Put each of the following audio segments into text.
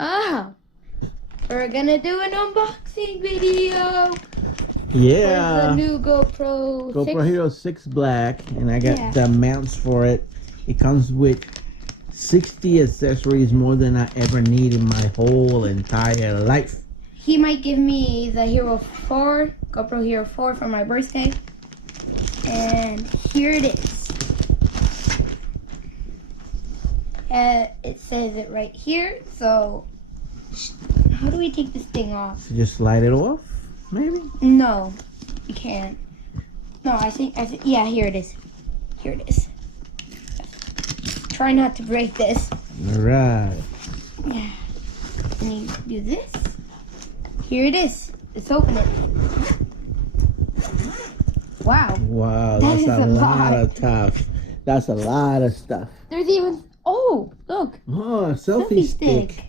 Ah, we're gonna do an unboxing video. Yeah. The new GoPro GoPro 6. Hero 6 Black, and I got Yeah. the mounts for it. It comes with 60 accessories, more than I ever need in my whole entire life. He might give me the Hero 4, GoPro Hero 4 for my birthday. And here it is. It says it right here. So, how do we take this thing off? So just slide it off, maybe? No, you can't. No, I think, yeah, here it is. Here it is. Try not to break this. All right. Yeah. And you do this. Here it is. Let's open it. Wow. Wow, That that's is a a lot lot. of stuff. That's a lot of stuff. There's even, oh, look. Oh, a selfie stick.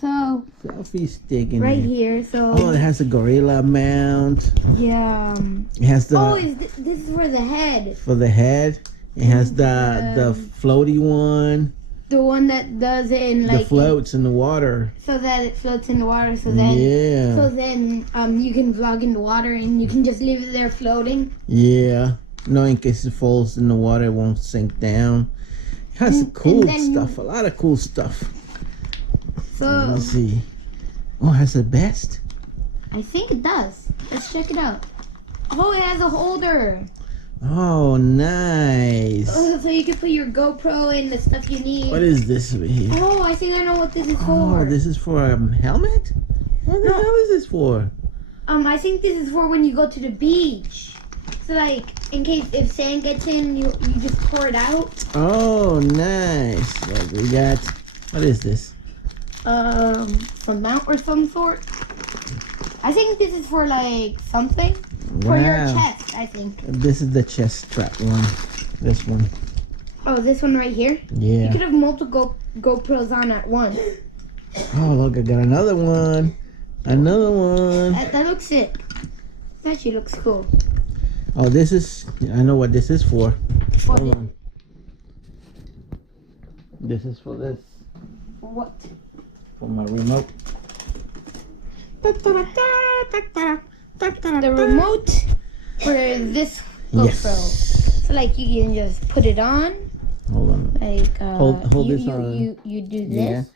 So, Selfie stick in right there. here, so. Oh, it has a gorilla mount. Yeah. It has the Oh, this is for the head. for the head. It has the floaty one. The one that does it in like. The floats in the water. So that it floats in the water. So then. Yeah. So then, you can vlog in the water and you can just leave it there floating. Yeah. No, in case it falls in the water, it won't sink down. It has cool stuff. A lot of cool stuff. So. Let's see. Oh, it has a vest. I think it does. Let's check it out. Oh, it has a holder. Oh, nice. Oh, so you can put your GoPro and the stuff you need. What is this over here? Oh, I think I know what this is Oh, for. this is for a helmet? What the hell is this for? I think this is for when you go to the beach. So like, in case if sand gets in, you just pour it out. Oh, nice. Like we got, what is this? Some mount or some sort. I think this is for like something. For your chest, I think. This is the chest strap one. This one. Oh, this one right here? Yeah. You could have multiple GoPros on at once. Oh, look, I got another one. Another one. That looks sick. That actually looks cool. Oh, this is, I know what this is for. What? Hold on. This is for this. What? For my remote. The remote for this GoPro. Yes. So like you can just put it on. Hold on. Like Hold you, this on. you do this,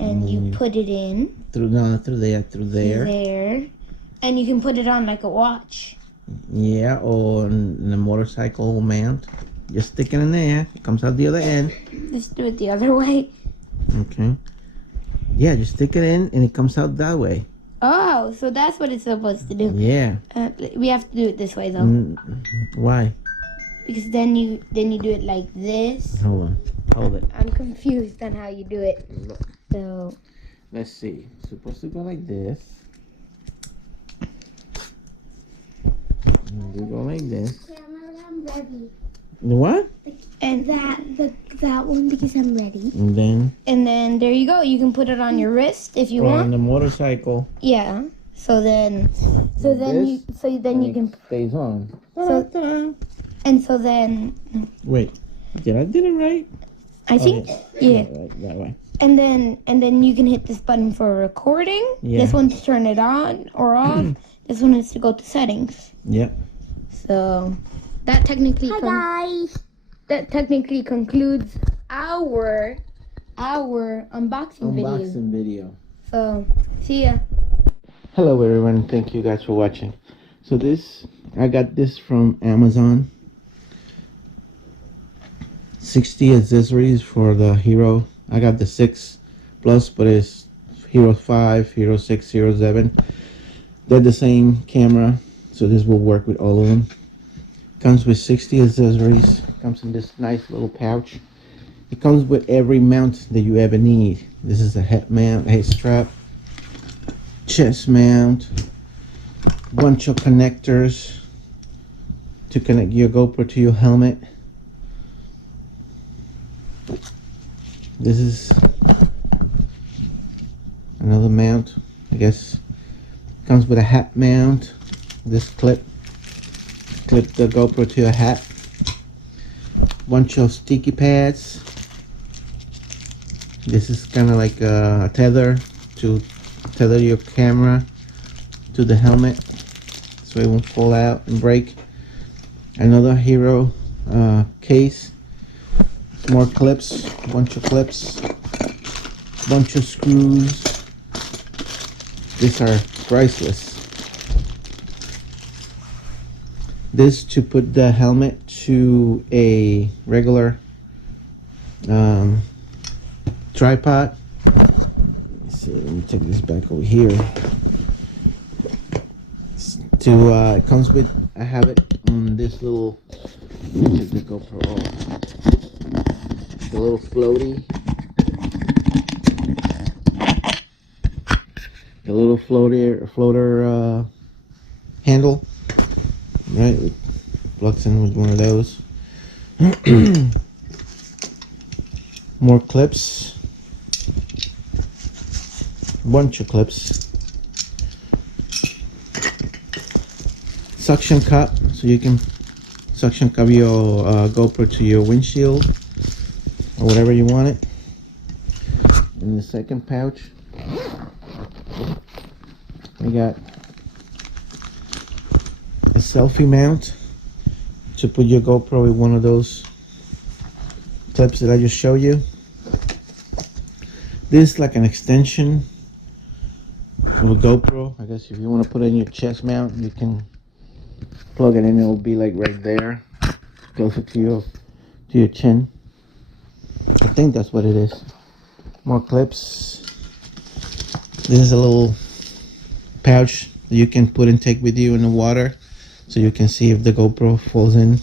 and you put it in Through there. there, and you can put it on like a watch. Yeah, or in the motorcycle mount. Just stick it in there. It comes out the other end. Let's do it the other way. Okay. Yeah, just stick it in and it comes out that way. Oh, so that's what it's supposed to do. Yeah. We have to do it this way though, Why? because then you do it like this. Hold on. Hold it. I'm confused on how you do it. So Let's see. It's supposed to go like this. And you go like this. I'm ready. The what? and That one because I'm ready. And then there you go. You can put it on your wrist if you on want. the motorcycle. Yeah. So then you can. Stays on. So, and so then Wait. Did I did it right? I think yeah. Right, that way. And then you can hit this button for recording. Yeah. This one to turn it on or off. This one is to go to settings. Yep. So that technically Guys. that technically concludes our unboxing video. Unboxing video. So see ya. Hello everyone, thank you guys for watching. So I got this from Amazon. 60 accessories for the Hero. I got the 6 Plus, but it's Hero 5, Hero 6, Hero 7. They're the same camera, so this will work with all of them. Comes with 60 accessories. Comes in this nice little pouch. It comes with every mount that you ever need. This is a head mount, head strap, chest mount, bunch of connectors to connect your GoPro to your helmet. This is another mount. I guess comes with a hat mount. This clip the GoPro to a hat. Bunch of sticky pads. This is kind of like a tether to tether your camera to the helmet so it won't fall out and break. Another Hero case, more clips, bunch of clips, bunch of screws. These are priceless. This to put the helmet to a regular tripod. Let's see, let me take this back over here. It comes with, I have it on this little, let me take the GoPro off. The little floaty. The little floater handle. Right, it plugs in with one of those. More clips. Bunch of clips. Suction cup, so you can suction cup your GoPro to your windshield or whatever you want it. In the second pouch, we got a selfie mount to put your GoPro with one of those clips that I just showed you. This is like an extension of a GoPro. I guess if you want to put it in your chest mount, you can plug it in. It'll be like right there, closer to your chin. I think that's what it is. More clips. This is a little pouch that you can put and take with you in the water, so you can see if the GoPro falls in.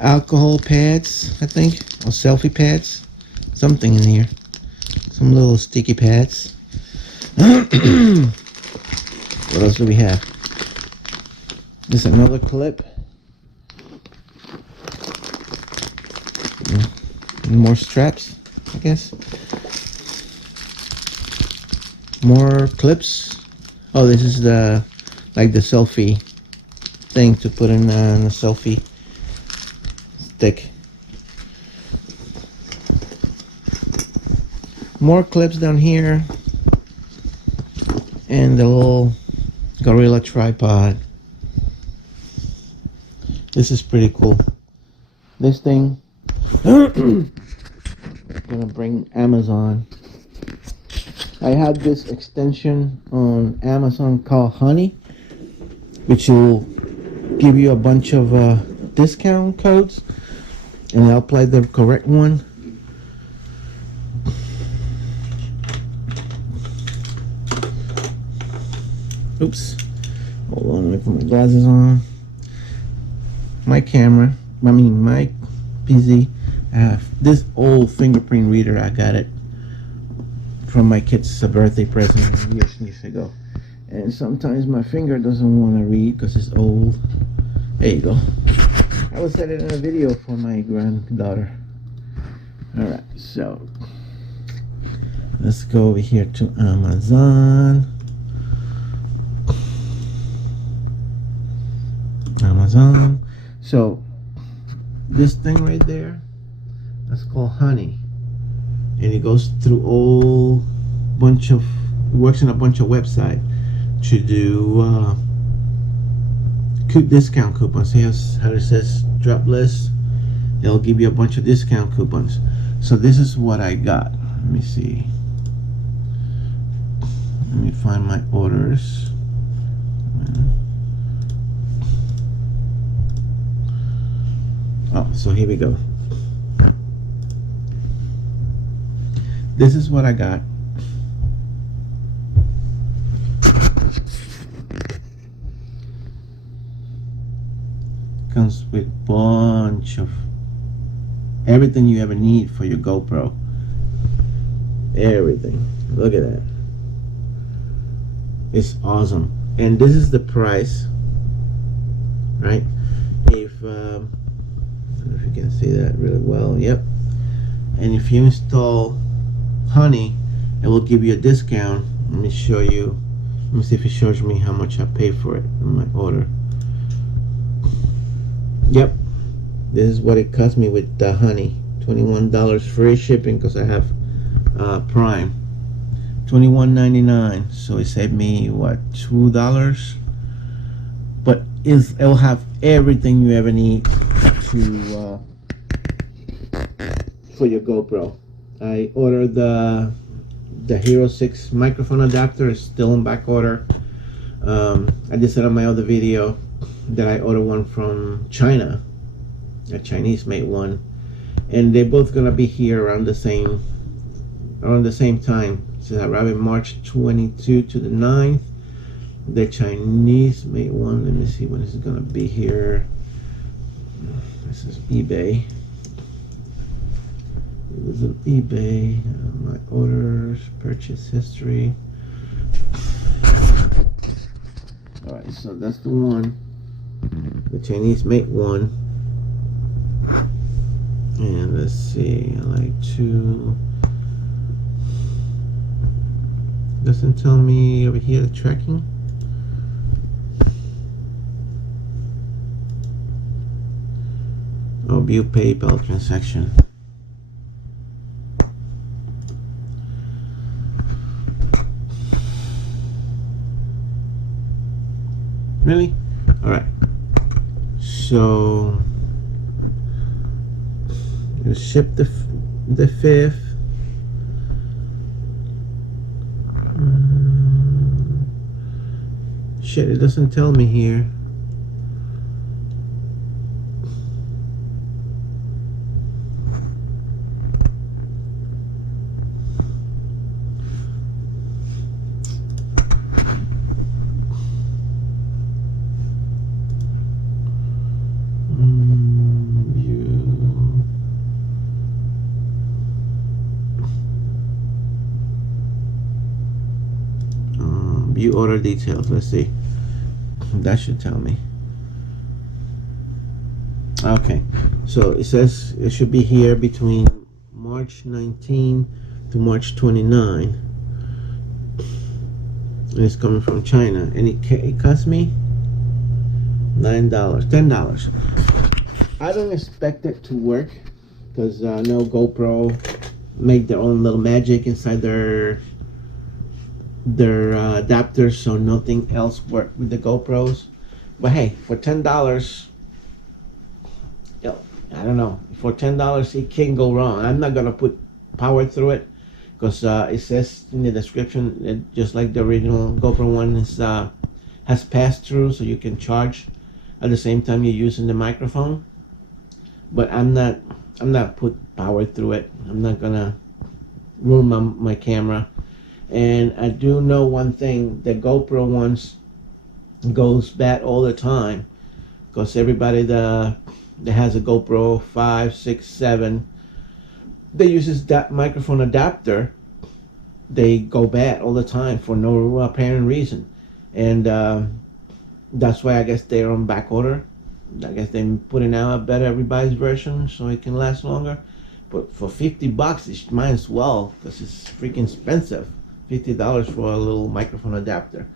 Alcohol pads, I think, or selfie pads. Something in here. Some little sticky pads. What else do we have? This is another clip. More straps, I guess. More clips. Oh, this is the selfie thing to put in a selfie stick. More clips down here, and the little Gorilla tripod. This is pretty cool. This thing gonna bring Amazon. I have this extension on Amazon called Honey, which will give you a bunch of discount codes, and I'll apply the correct one. Oops, hold on, let me put my glasses on. My camera, my PC, I have this old fingerprint reader. I got it from my kid's birthday present years ago, and sometimes my finger doesn't want to read because it's old. There you go. I will set it in a video for my granddaughter. Alright, so let's go over here to Amazon. So this thing right there, that's called Honey, and it goes through works in a bunch of websites to do discount coupons. Here's how it says drop list. They'll give you a bunch of discount coupons. So this is what I got. Let me see. Let me find my orders. Oh, so here we go. This is what I got. Comes with bunch of everything you ever need for your GoPro. Everything. Look at that. It's awesome. And this is the price, right? If I don't know if you can see that really well. Yep. And if you install Honey, it will give you a discount. Let me show you. Let me see if it shows me how much I paid for it in my order. Yep. This is what it cost me with the Honey to $21 free shipping because I have Prime. $21.99, so it saved me what, $2? But it'll have everything you ever need to for your GoPro. I ordered the Hero 6 microphone adapter. Is still in back order. I just said on my other video that I ordered one from China, a Chinese made one, and they're both gonna be here around the same time. So around March 22 to the 9th. The Chinese made one. Let me see when this is gonna be here. This is eBay. It was on eBay. My orders, purchase history. All right, so that's the one. The Chinese made one. And let's see, I like to. Doesn't tell me over here the tracking. Oh, view PayPal transaction. Really? All right. So it was shipped the 5th. Shit, it doesn't tell me here. View order details. Let's see. That should tell me. Okay, so it says it should be here between March 19 to March 29, and it's coming from China, and it cost me $9, $10. I don't expect it to work because I know GoPro make their own little magic inside their adapters, so nothing else work with the GoPros. But hey, for $10, I don't know. For $10, it can't go wrong. I'm not gonna put power through it because it says in the description, just like the original GoPro one has pass through, so you can charge at the same time you're using the microphone. But I'm not put power through it. I'm not gonna ruin my camera. And I do know one thing: the GoPro ones goes bad all the time because everybody that has a GoPro 5, 6, 7, they uses that microphone adapter. They go bad all the time for no apparent reason, and that's why I guess they're on back order. I guess they're putting out a better everybody's version so it can last longer. But for $50, it might as well because it's freaking expensive. $50 for a little microphone adapter,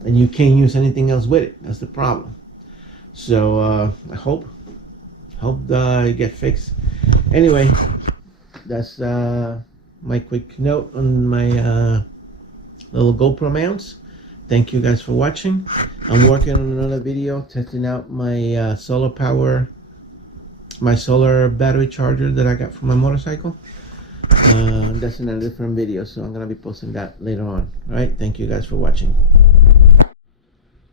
and you can't use anything else with it. That's the problem. So I hope it get fixed. Anyway, that's my quick note on my little GoPro mounts. Thank you guys for watching. I'm working on another video testing out my solar battery charger that I got from my motorcycle. That's in a different video, so I'm gonna be posting that later on. All right, thank you guys for watching.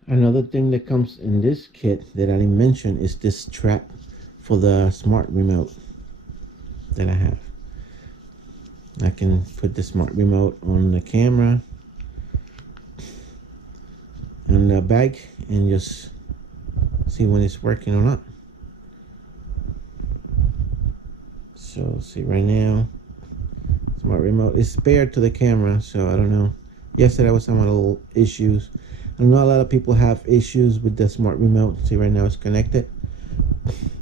Another thing that comes in this kit that I didn't mention is this strap for the smart remote that I have. I can put the smart remote on the camera and the bag and just see when it's working or not. So see right now, smart remote is spared to the camera, so I don't know. Yesterday I was having little issues. I know a lot of people have issues with the smart remote. See right now it's connected.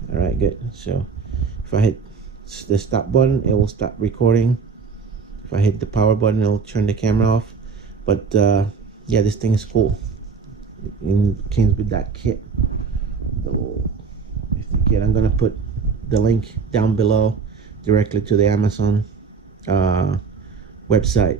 All right, good. So if I hit the stop button, it will stop recording. If I hit the power button, it'll turn the camera off. But yeah, this thing is cool. It came with that kit. I'm gonna put the link down below. directly to the Amazon website.